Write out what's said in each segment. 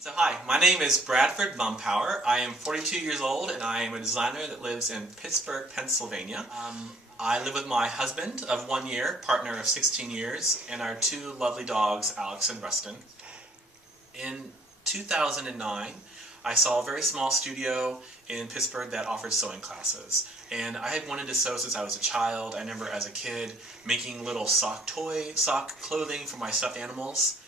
So hi, my name is Brad Mumpower. I am 42 years old and I am a designer that lives in Pittsburgh, Pennsylvania. I live with my husband of 1 year, partner of 16 years, and our two lovely dogs, Alex and Rustin. In 2009, I saw a very small studio in Pittsburgh that offered sewing classes. And I had wanted to sew since I was a child. I remember as a kid making little sock clothing for my stuffed animals.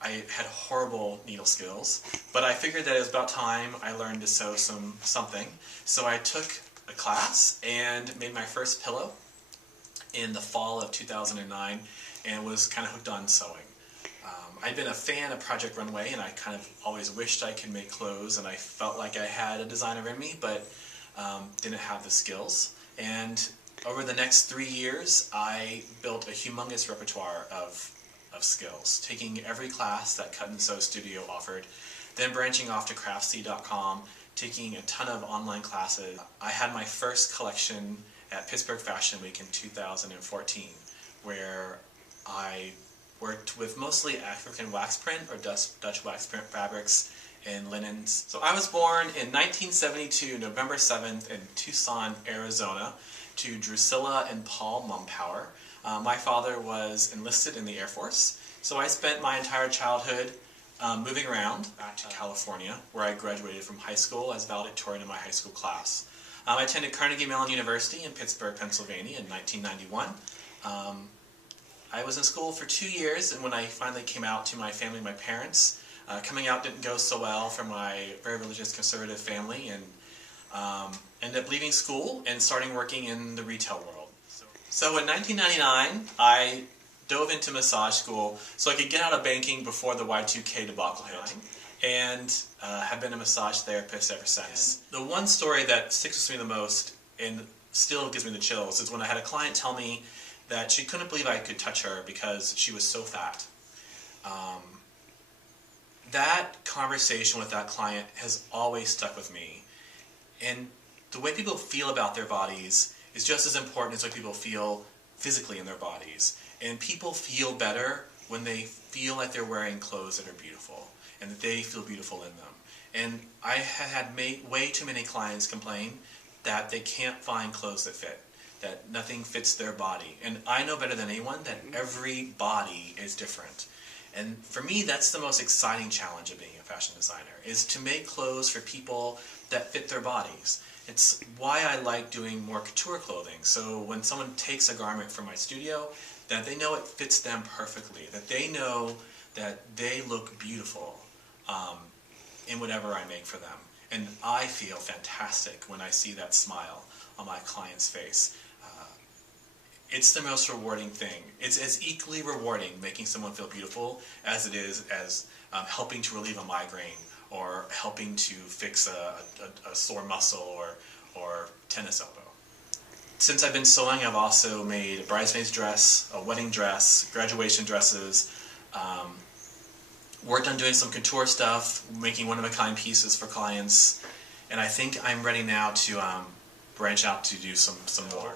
I had horrible needle skills, but I figured that it was about time I learned to sew something. So I took a class and made my first pillow in the fall of 2009 and was kind of hooked on sewing. I'd been a fan of Project Runway and I kind of always wished I could make clothes, and I felt like I had a designer in me but didn't have the skills. And over the next 3 years I built a humongous repertoire of skills, taking every class that Cut and Sew Studio offered, then branching off to craftsy.com, taking a ton of online classes. I had my first collection at Pittsburgh Fashion Week in 2014, where I worked with mostly African wax print or Dutch wax print fabrics and linens. So I was born in 1972, November 7th in Tucson, Arizona, to Drusilla and Paul Mumpower. My father was enlisted in the Air Force, so I spent my entire childhood moving around back to California, where I graduated from high school as valedictorian in my high school class. I attended Carnegie Mellon University in Pittsburgh, Pennsylvania in 1991. I was in school for 2 years, and when I finally came out to my family, my parents, coming out didn't go so well for my very religious conservative family, and ended up leaving school and starting working in the retail world. So in 1999, I dove into massage school so I could get out of banking before the Y2K debacle hit, and have been a massage therapist ever since. And the one story that sticks with me the most and still gives me the chills is when I had a client tell me that she couldn't believe I could touch her because she was so fat. That conversation with that client has always stuck with me. And the way people feel about their bodies is just as important as what people feel physically in their bodies. And people feel better when they feel like they're wearing clothes that are beautiful and that they feel beautiful in them. And I had way too many clients complain that they can't find clothes that fit, that nothing fits their body. And I know better than anyone that every body is different. And for me, that's the most exciting challenge of being a fashion designer, is to make clothes for people that fit their bodies. It's why I like doing more couture clothing. So when someone takes a garment from my studio, that they know it fits them perfectly, that they know that they look beautiful in whatever I make for them. And I feel fantastic when I see that smile on my client's face. It's the most rewarding thing. It's as equally rewarding making someone feel beautiful as it is as helping to relieve a migraine or helping to fix a sore muscle or tennis elbow. Since I've been sewing, I've also made a bridesmaid's dress, a wedding dress, graduation dresses, worked on doing some couture stuff, making one-of-a-kind pieces for clients, and I think I'm ready now to branch out to do some more.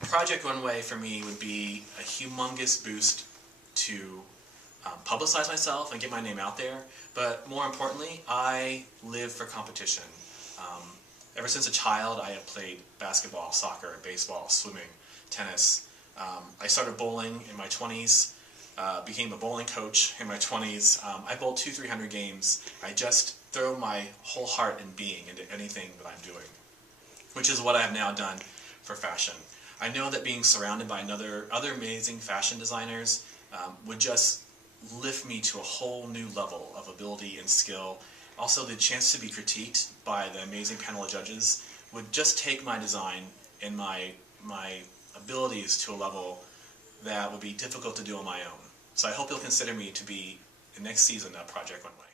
Project Runway for me would be a humongous boost to publicize myself and get my name out there, but more importantly, I live for competition. Ever since a child, I have played basketball, soccer, baseball, swimming, tennis. I started bowling in my 20s, became a bowling coach in my 20s. I bowled 200-300 games. I just throw my whole heart and being into anything that I'm doing, which is what I have now done for fashion. I know that being surrounded by other amazing fashion designers would just lift me to a whole new level of ability and skill. Also, the chance to be critiqued by the amazing panel of judges would just take my design and my abilities to a level that would be difficult to do on my own. So I hope you'll consider me to be the next season of Project Runway.